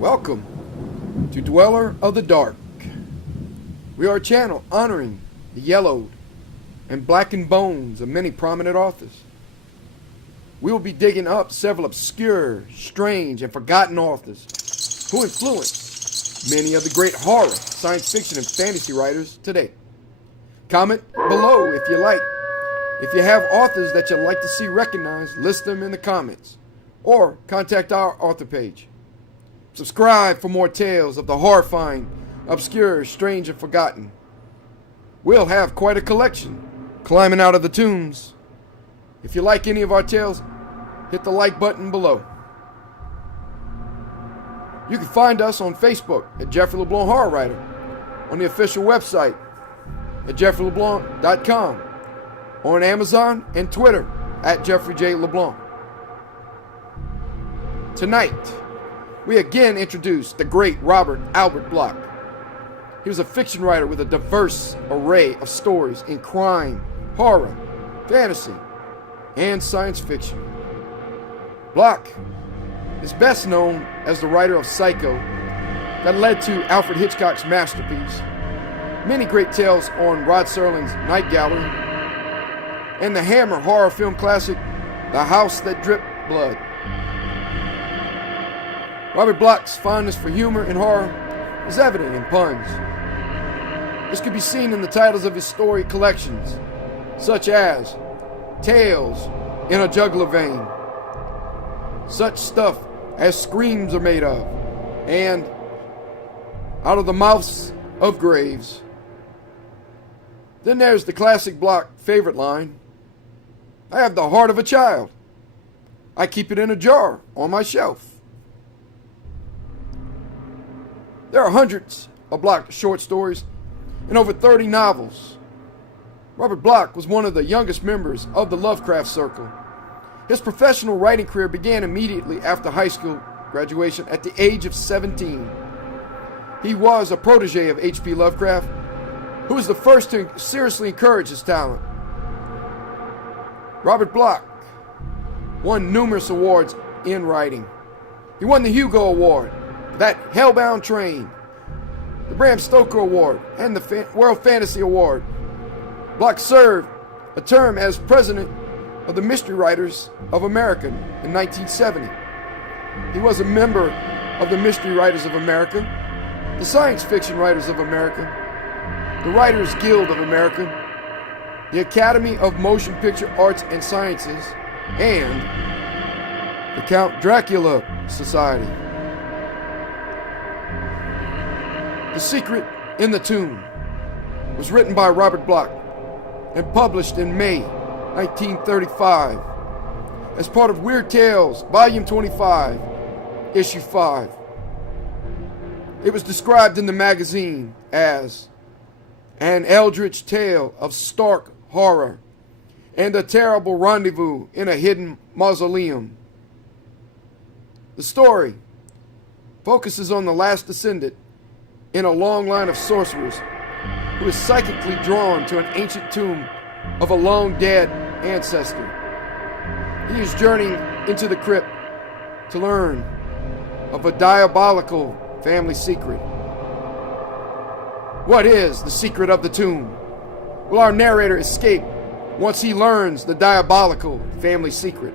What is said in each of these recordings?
Welcome to Dweller of the Dark. We are a channel honoring the yellowed and blackened bones of many prominent authors. We will be digging up several obscure, strange, and forgotten authors who influenced many of the great horror, science fiction, and fantasy writers today. Comment below if you like. If you have authors that you'd like to see recognized, list them in the comments, or contact our author page. Subscribe for more tales of the horrifying, obscure, strange, and forgotten. We'll have quite a collection climbing out of the tombs. If you like any of our tales, hit the like button below. You can find us on Facebook at Jeffrey LeBlanc Horror Writer, on the official website at jeffreyleblanc.com, on Amazon and Twitter at Jeffrey J. LeBlanc. Tonight, we again introduce the great Robert Albert Bloch. He was a fiction writer with a diverse array of stories in crime, horror, fantasy, and science fiction. Bloch is best known as the writer of Psycho that led to Alfred Hitchcock's masterpiece, many great tales on Rod Serling's Night Gallery, and the Hammer horror film classic, The House That Dripped Blood. Robert Bloch's fondness for humor and horror is evident in puns. This could be seen in the titles of his story collections, such as Tales in a Jugular Vein, Such Stuff as Screams Are Made Of, and Out of the Mouths of Graves. Then there's the classic Bloch favorite line, I have the heart of a child. I keep it in a jar on my shelf. There are hundreds of Bloch short stories and over 30 novels. Robert Bloch was one of the youngest members of the Lovecraft Circle. His professional writing career began immediately after high school graduation at the age of 17. He was a protege of H.P. Lovecraft, who was the first to seriously encourage his talent. Robert Bloch won numerous awards in writing. He won the Hugo Award, that Hellbound Train, the Bram Stoker Award, and the World Fantasy Award. Bloch served a term as president of the Mystery Writers of America in 1970. He was a member of the Mystery Writers of America, the Science Fiction Writers of America, the Writers Guild of America, the Academy of Motion Picture Arts and Sciences, and the Count Dracula Society. The Secret in the Tomb was written by Robert Bloch and published in May 1935 as part of Weird Tales, Volume 25, Issue 5. It was described in the magazine as an eldritch tale of stark horror and a terrible rendezvous in a hidden mausoleum. The story focuses on the last descendant in a long line of sorcerers who is psychically drawn to an ancient tomb of a long-dead ancestor. He is journeying into the crypt to learn of a diabolical family secret. What is the secret of the tomb? Will our narrator escape once he learns the diabolical family secret?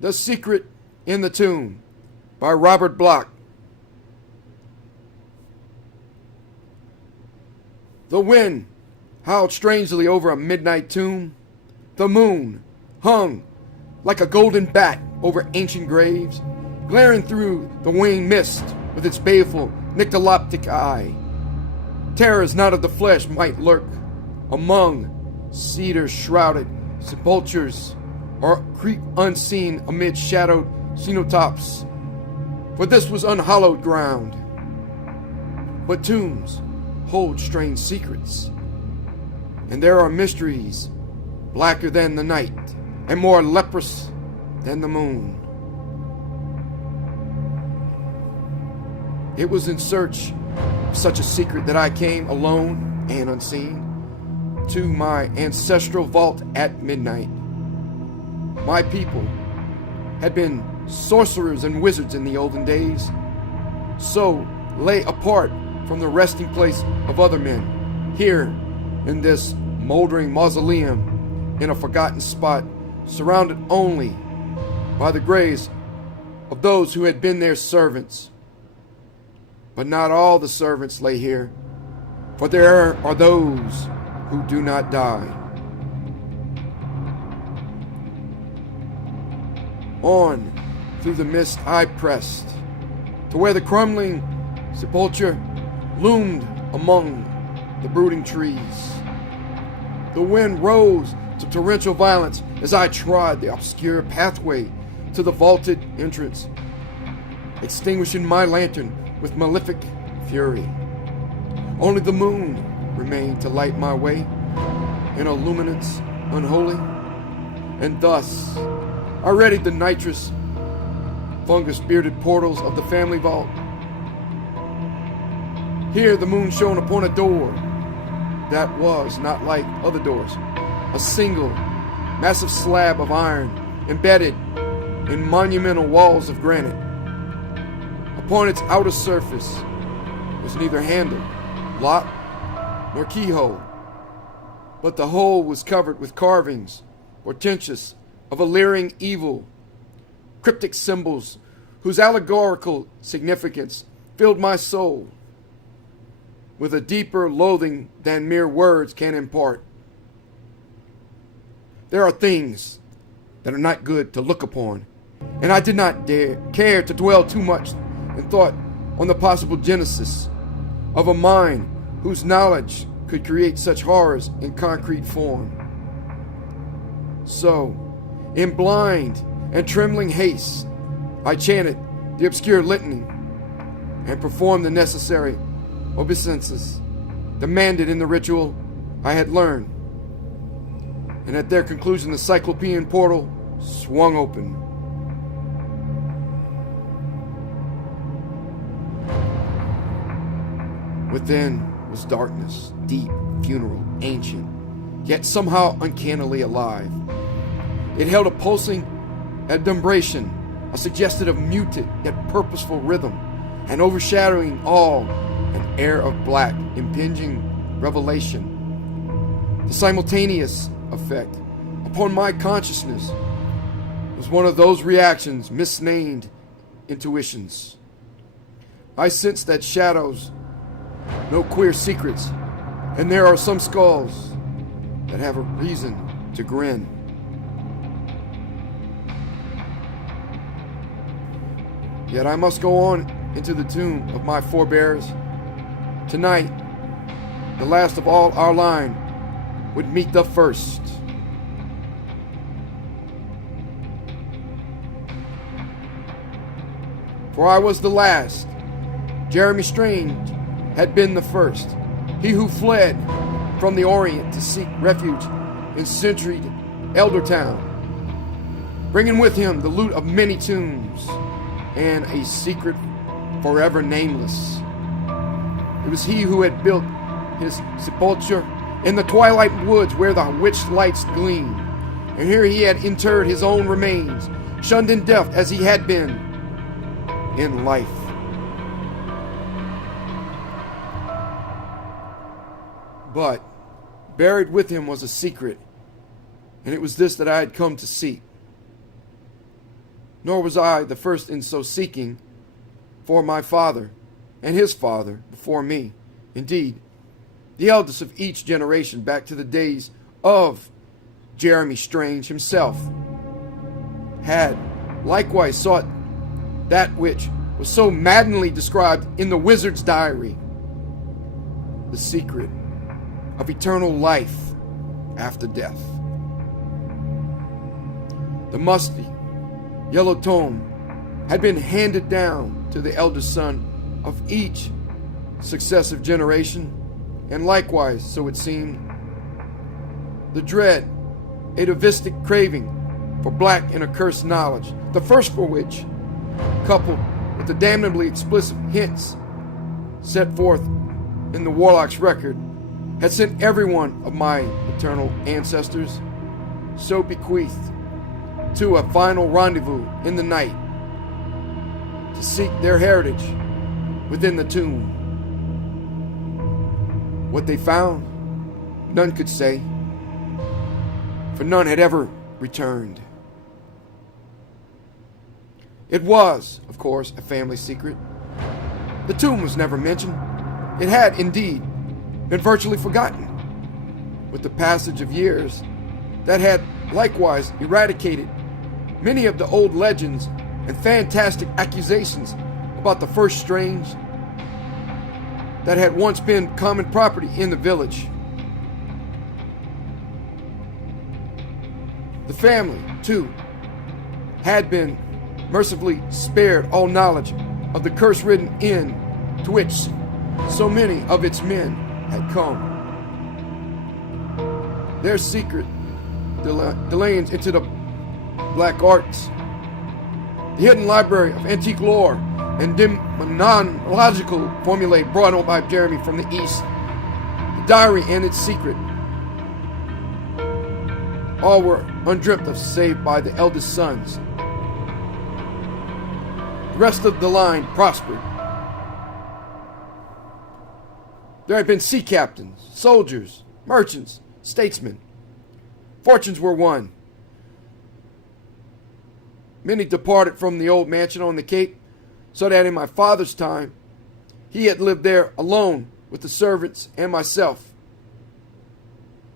The Secret in the Tomb by Robert Bloch. The wind howled strangely over a midnight tomb. The moon hung like a golden bat over ancient graves, glaring through the winged mist with its baleful nyctaloptic eye. Terrors not of the flesh might lurk among cedar-shrouded sepulchres, or creep unseen amid shadowed cenotaphs, for this was unhallowed ground. But tombs hold strange secrets, and there are mysteries blacker than the night and more leprous than the moon. It was in search of such a secret that I came alone and unseen to my ancestral vault at midnight. my people had been sorcerers and wizards in the olden days, so lay apart from the resting place of other men, here in this moldering mausoleum in a forgotten spot, surrounded only by the graves of those who had been their servants. But not all the servants lay here, for there are those who do not die. On through the mist I pressed, to where the crumbling sepulchre loomed among the brooding trees. The wind rose to torrential violence as I trod the obscure pathway to the vaulted entrance, extinguishing my lantern with malefic fury. Only the moon remained to light my way in a luminance unholy, and thus I readied the nitrous, fungus-bearded portals of the family vault. Here the moon shone upon a door that was not like other doors, a single, massive slab of iron embedded in monumental walls of granite. Upon its outer surface was neither handle, lock, nor keyhole, but the whole was covered with carvings portentous of a leering evil, cryptic symbols whose allegorical significance filled my soul with a deeper loathing than mere words can impart. There are things that are not good to look upon, and I did not care to dwell too much in thought on the possible genesis of a mind whose knowledge could create such horrors in concrete form. So, in blind and trembling haste, I chanted the obscure litany and performed the necessary obeisances demanded in the ritual I had learned. And at their conclusion, the cyclopean portal swung open. Within was darkness, deep, funeral, ancient, yet somehow uncannily alive. It held a pulsing adumbration, a suggestive muted yet purposeful rhythm, and overshadowing all, an air of black, impinging revelation. The simultaneous effect upon my consciousness was one of those reactions misnamed intuitions. I sensed that shadows know queer secrets, and there are some skulls that have a reason to grin. Yet I must go on into the tomb of my forebears. Tonight, the last of all our line would meet the first. For I was the last. Jeremy Strange had been the first. He who fled from the Orient to seek refuge in centuried Eldertown, bringing with him the loot of many tombs and a secret forever nameless. It was he who had built his sepulchre in the twilight woods where the witch lights gleamed, and here he had interred his own remains, shunned in death as he had been in life. But buried with him was a secret, and it was this that I had come to seek. Nor was I the first in so seeking, for my father and his father before me, indeed, the eldest of each generation back to the days of Jeremy Strange himself, had likewise sought that which was so maddeningly described in the wizard's diary, the secret of eternal life after death. The musty, yellow tome had been handed down to the eldest son of each successive generation, and likewise, so it seemed, the dread, atavistic craving for black and accursed knowledge, the first for which, coupled with the damnably explicit hints set forth in the warlock's record, had sent every one of my eternal ancestors, so bequeathed to a final rendezvous in the night to seek their heritage within the tomb. What they found, none could say, for none had ever returned. It was, of course, a family secret. The tomb was never mentioned. It had, indeed, been virtually forgotten. With the passage of years, that had likewise eradicated many of the old legends and fantastic accusations about the first strange that had once been common property in the village. The family, too, had been mercifully spared all knowledge of the curse-ridden inn to which so many of its men had come. Their secret delays into the black arts, the hidden library of antique lore and demonological formulae brought on by Jeremy from the east, the diary and its secret, all were undreamt of save by the eldest sons. The rest of the line prospered. There had been sea captains, soldiers, merchants, statesmen. Fortunes were won. Many departed from the old mansion on the Cape, so that in my father's time, he had lived there alone with the servants and myself.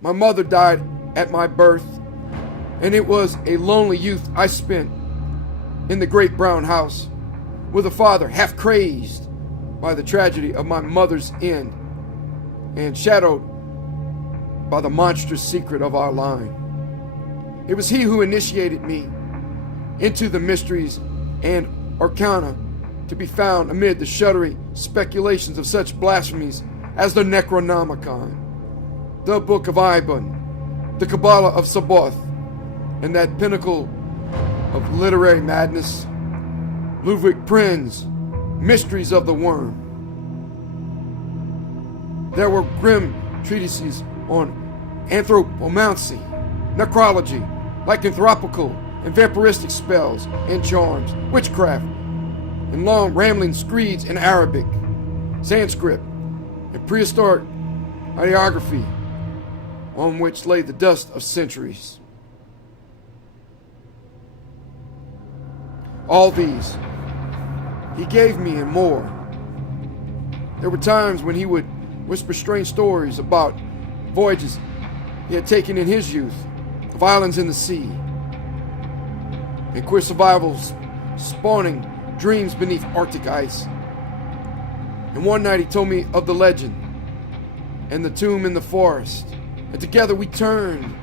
My mother died at my birth, and it was a lonely youth I spent in the great brown house, with a father half crazed by the tragedy of my mother's end, and shadowed by the monstrous secret of our line. It was he who initiated me into the mysteries and arcana to be found amid the shuddery speculations of such blasphemies as the Necronomicon, the Book of Ibon, the Kabbalah of Sabaoth, and that pinnacle of literary madness, Ludwig Prinz, Mysteries of the Worm. There were grim treatises on anthropomancy, necrology, lycanthropical and vampiristic spells and charms, witchcraft, and long rambling screeds in Arabic, Sanskrit, and prehistoric ideography on which lay the dust of centuries. All these he gave me and more. There were times when he would whisper strange stories about voyages he had taken in his youth, of islands in the sea, and queer survivals spawning dreams beneath Arctic ice. And one night he told me of the legend and the tomb in the forest, and together we turned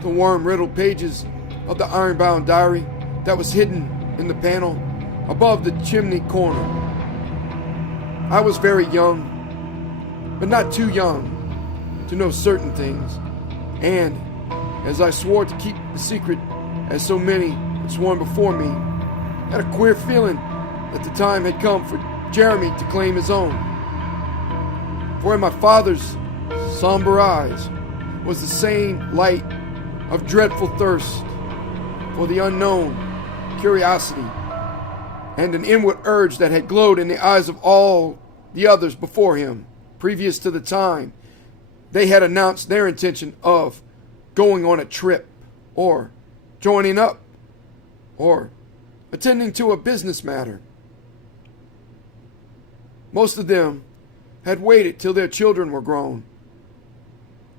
the worm-riddled pages of the iron-bound diary that was hidden in the panel above the chimney corner. I was very young, but not too young to know certain things, and as I swore to keep the secret as so many had sworn before me, I had a queer feeling that the time had come for Jeremy to claim his own. For in my father's somber eyes was the same light of dreadful thirst for the unknown, curiosity, and an inward urge that had glowed in the eyes of all the others before him, previous to the time they had announced their intention of going on a trip, or joining up, or attending to a business matter. Most of them had waited till their children were grown,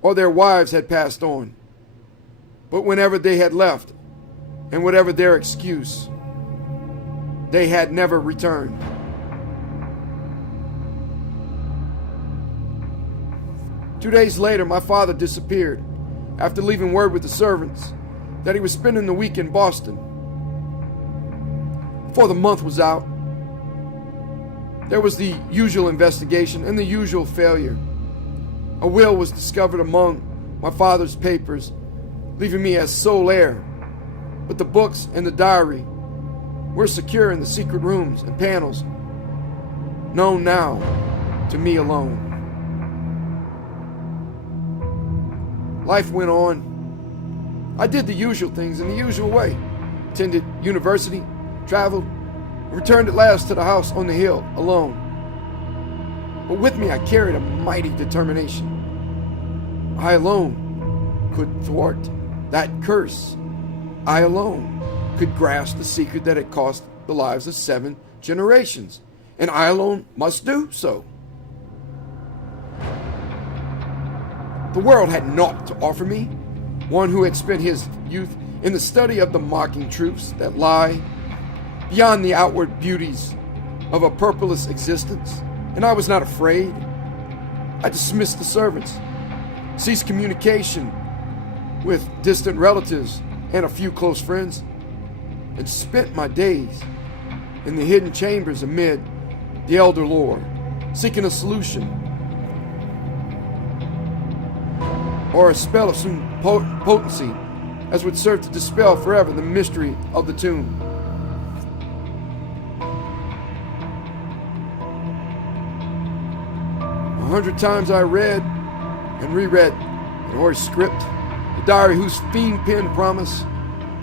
or their wives had passed on. But whenever they had left, and whatever their excuse, they had never returned. Two days later, my father disappeared after leaving word with the servants that he was spending the week in Boston. Before the month was out, there was the usual investigation and the usual failure. A will was discovered among my father's papers, leaving me as sole heir, but the books and the diary were secure in the secret rooms and panels, known now to me alone. Life went on, I did the usual things in the usual way. Attended university, traveled, and returned at last to the house on the hill, alone. But with me I carried a mighty determination. I alone could thwart that curse. I alone could grasp the secret that had cost the lives of 7 generations, and I alone must do so. The world had naught to offer me, one who had spent his youth in the study of the mocking truths that lie beyond the outward beauties of a purposeless existence, and I was not afraid. I dismissed the servants, ceased communication with distant relatives and a few close friends, and spent my days in the hidden chambers amid the elder lore, seeking a solution or a spell of some potency as would serve to dispel forever the mystery of the tomb. A 100 times I read and reread the hoary script, the diary whose fiend-penned promise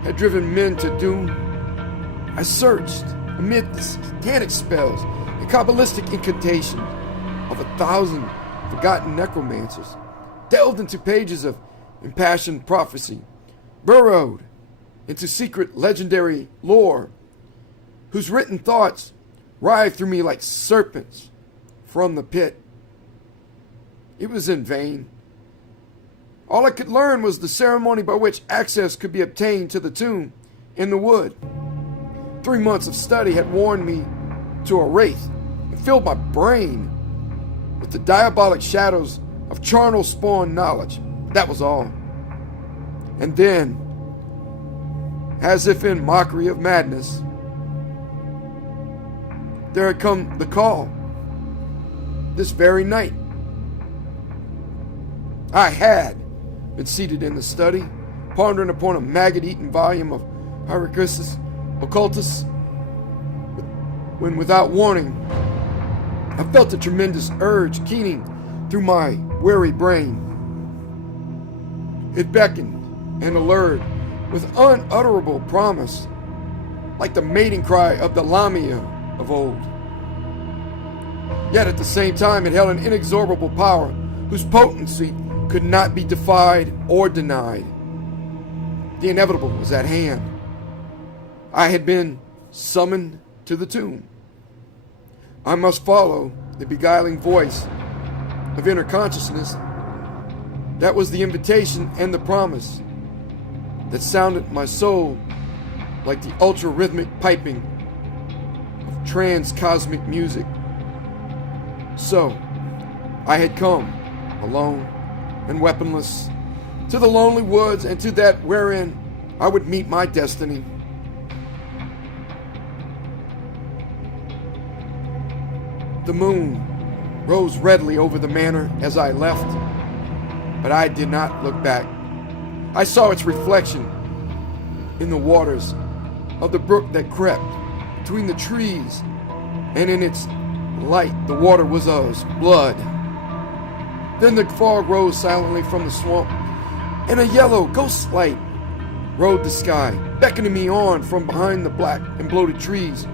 had driven men to doom. I searched amid the satanic spells and Kabbalistic incantations of 1,000 forgotten necromancers, delved into pages of impassioned prophecy, burrowed into secret legendary lore, whose written thoughts writhed through me like serpents from the pit. It was in vain. All I could learn was the ceremony by which access could be obtained to the tomb in the wood. 3 months of study had worn me to a wraith and filled my brain with the diabolic shadows of charnel-spawned knowledge. That was all. And then, as if in mockery of madness, there had come the call. This very night, I had been seated in the study, pondering upon a maggot-eaten volume of Hieroglyphs Occultus, when without warning, I felt a tremendous urge keening through my weary brain. It beckoned and allured with unutterable promise, like the mating cry of the Lamia of old. Yet at the same time it held an inexorable power whose potency could not be defied or denied. The inevitable was at hand. I had been summoned to the tomb. I must follow the beguiling voice of inner consciousness. That was the invitation and the promise that sounded my soul like the ultra-rhythmic piping of trans-cosmic music. So, I had come, alone and weaponless, to the lonely woods and to that wherein I would meet my destiny. The moon rose redly over the manor as I left, but I did not look back. I saw its reflection in the waters of the brook that crept between the trees, and in its light the water was as blood. Then the fog rose silently from the swamp, and a yellow ghost light rode the sky, beckoning me on from behind the black and bloated trees,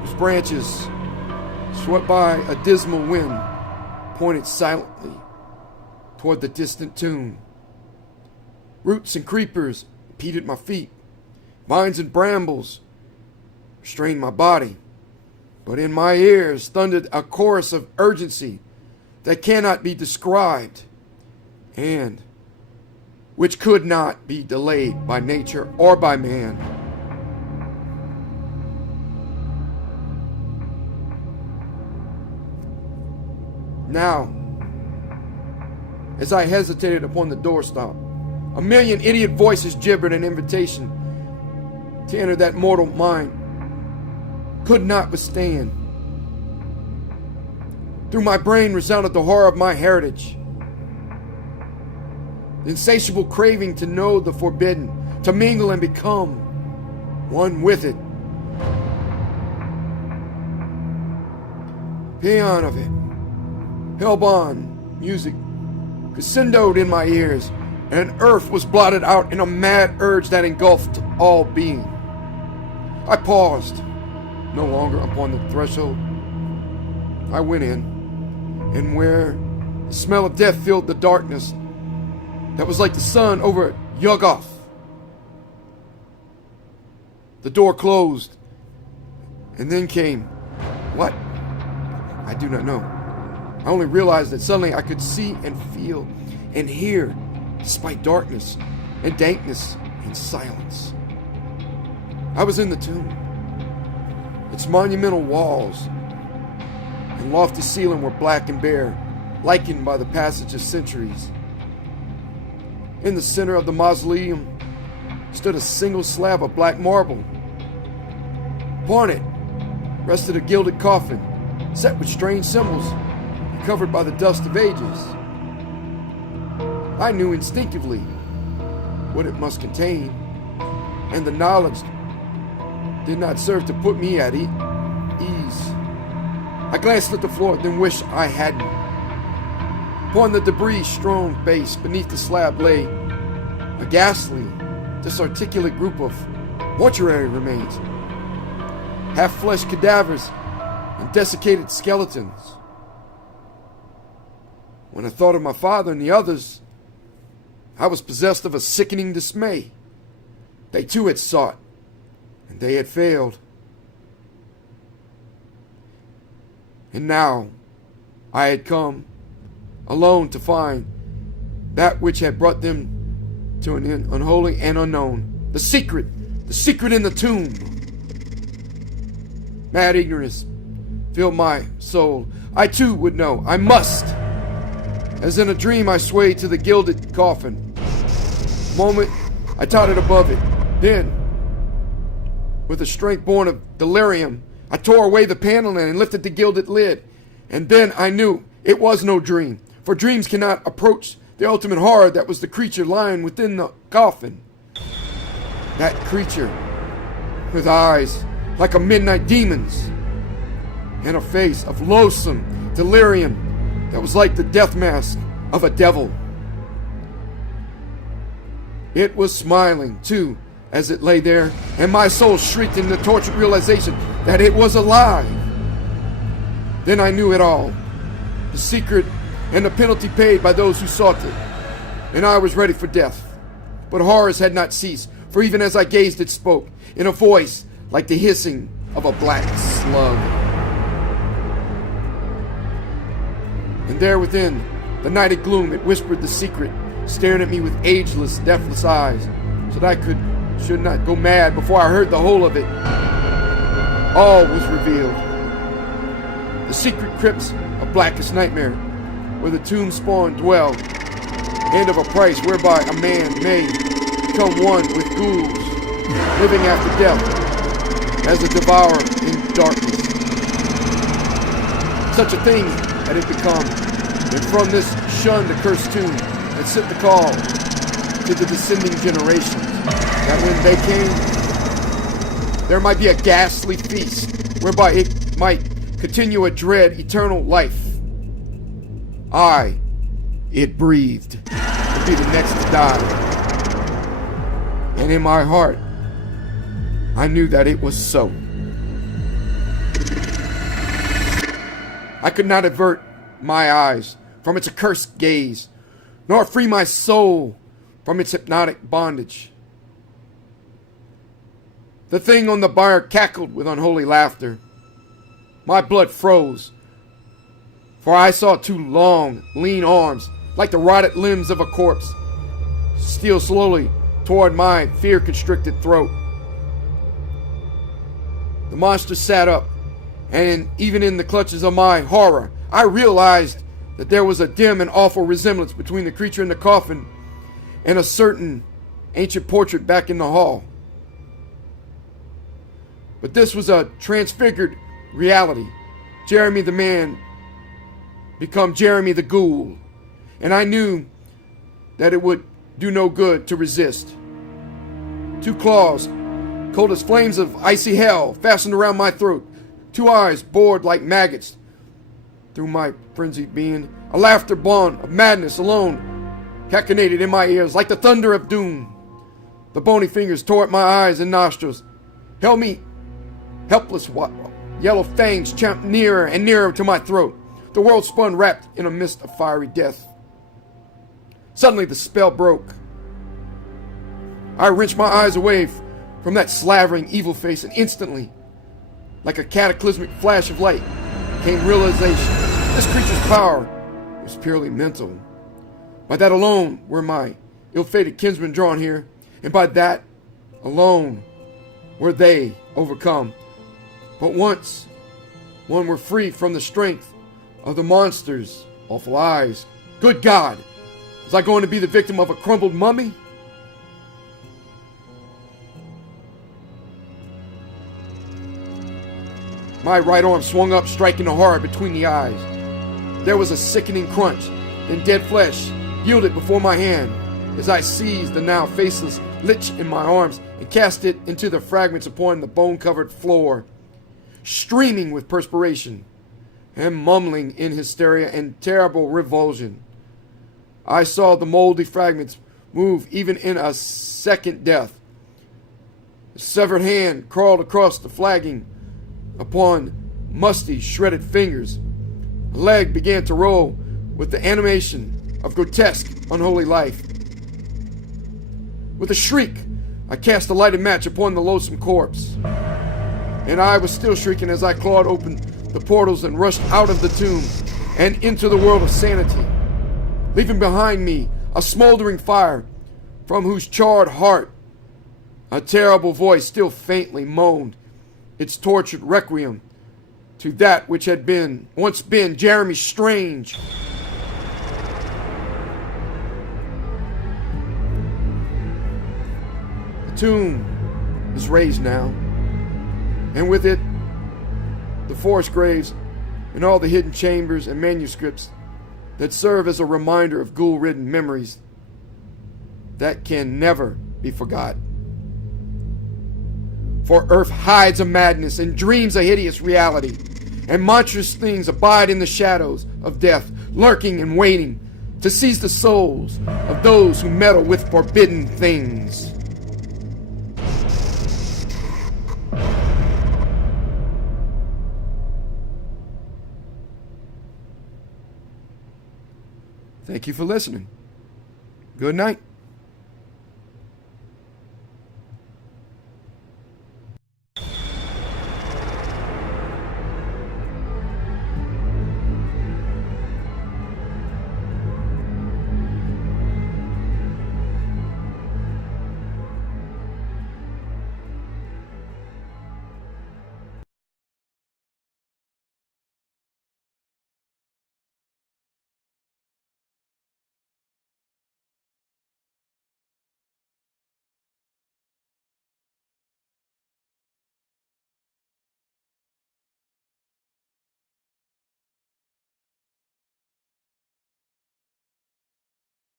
whose branches, swept by a dismal wind, pointed silently toward the distant tomb. Roots and creepers impeded my feet. Vines and brambles strained my body. But in my ears thundered a chorus of urgency that cannot be described, and which could not be delayed by nature or by man. Now, as I hesitated upon the doorstep, a million idiot voices gibbered an invitation to enter that mortal mind could not withstand. Through my brain resounded the horror of my heritage, the insatiable craving to know the forbidden, to mingle and become one with it. Paean of it, hellbound music crescendoed in my ears, and earth was blotted out in a mad urge that engulfed all being. I paused, no longer upon the threshold. I went in, and where the smell of death filled the darkness that was like the sun over Yugoth, the door closed, and then came what? I do not know. I only realized that suddenly I could see and feel and hear, despite darkness and dankness and silence. I was in the tomb. Its monumental walls and lofty ceiling were black and bare, lichened by the passage of centuries. In the center of the mausoleum stood a single slab of black marble. Upon it rested a gilded coffin, set with strange symbols and covered by the dust of ages. I knew instinctively what it must contain, and the knowledge did not serve to put me at ease. I glanced at the floor, then wished I hadn't. Upon the debris-strewn base beneath the slab lay a ghastly, disarticulate group of mortuary remains, half-flesh cadavers and desiccated skeletons. When I thought of my father and the others, I was possessed of a sickening dismay. They too had sought, and they had failed. And now I had come alone to find that which had brought them to an end unholy and unknown. The secret in the tomb. Mad ignorance filled my soul. I too would know. I must. As in a dream, I swayed to the gilded coffin. Moment, I tottered above it. Then, with a strength born of delirium, I tore away the paneling and lifted the gilded lid. And then I knew it was no dream, for dreams cannot approach the ultimate horror that was the creature lying within the coffin. That creature, with eyes like a midnight demon's, and a face of loathsome delirium that was like the death mask of a devil. It was smiling, too, as it lay there, and my soul shrieked in the tortured realization that it was alive. Then I knew it all, the secret and the penalty paid by those who sought it, and I was ready for death. But horrors had not ceased, for even as I gazed it spoke, in a voice like the hissing of a black slug. And there within the nighted gloom it whispered the secret, staring at me with ageless, deathless eyes, so that I should not go mad before I heard the whole of it. All was revealed. The secret crypts of blackest nightmare, where the tomb spawn dwell, and of a price whereby a man may become one with ghouls, living after death, as a devourer in darkness. Such a thing had it become, and from this shunned accursed tomb had sent the call to the descending generations, that when they came, there might be a ghastly feast, whereby it might continue a dread eternal life. It breathed, to be the next to die. And in my heart, I knew that it was so. I could not avert my eyes from its accursed gaze, nor free my soul from its hypnotic bondage. The thing on the bier cackled with unholy laughter. My blood froze, for I saw two long, lean arms, like the rotted limbs of a corpse, steal slowly toward my fear-constricted throat. The monster sat up, and even in the clutches of my horror, I realized that there was a dim and awful resemblance between the creature in the coffin and a certain ancient portrait back in the hall. But this was a transfigured reality. Jeremy the man become Jeremy the ghoul, and I knew that it would do no good to resist. Two claws, cold as flames of icy hell, fastened around my throat. Two eyes bored like maggots through my frenzied being. A laughter born of madness alone cachinnated in my ears like the thunder of doom. The bony fingers tore at my eyes and nostrils, held me helpless. Yellow fangs champed nearer and nearer to my throat. The world spun wrapped in a mist of fiery death. Suddenly the spell broke. I wrenched my eyes away from that slavering evil face, and instantly, like a cataclysmic flash of light, came realization. This creature's power was purely mental. By that alone were my ill-fated kinsmen drawn here, and by that alone were they overcome. But once one were free from the strength of the monster's awful eyes, good God, was I going to be the victim of a crumbled mummy? My right arm swung up, striking the horror between the eyes. There was a sickening crunch, then dead flesh yielded before my hand as I seized the now faceless lich in my arms and cast it into the fragments upon the bone-covered floor. Streaming with perspiration and mumbling in hysteria and terrible revulsion, I saw the moldy fragments move even in a second death. A severed hand crawled across the flagging upon musty, shredded fingers. A leg began to roll with the animation of grotesque, unholy life. With a shriek, I cast a lighted match upon the loathsome corpse. And I was still shrieking as I clawed open the portals and rushed out of the tomb and into the world of sanity, leaving behind me a smoldering fire from whose charred heart a terrible voice still faintly moaned its tortured requiem to that which had once been Jeremy Strange. The tomb is raised now, and with it the forest graves and all the hidden chambers and manuscripts that serve as a reminder of ghoul-ridden memories that can never be forgotten. For earth hides a madness and dreams a hideous reality, and monstrous things abide in the shadows of death, lurking and waiting to seize the souls of those who meddle with forbidden things. Thank you for listening. Good night.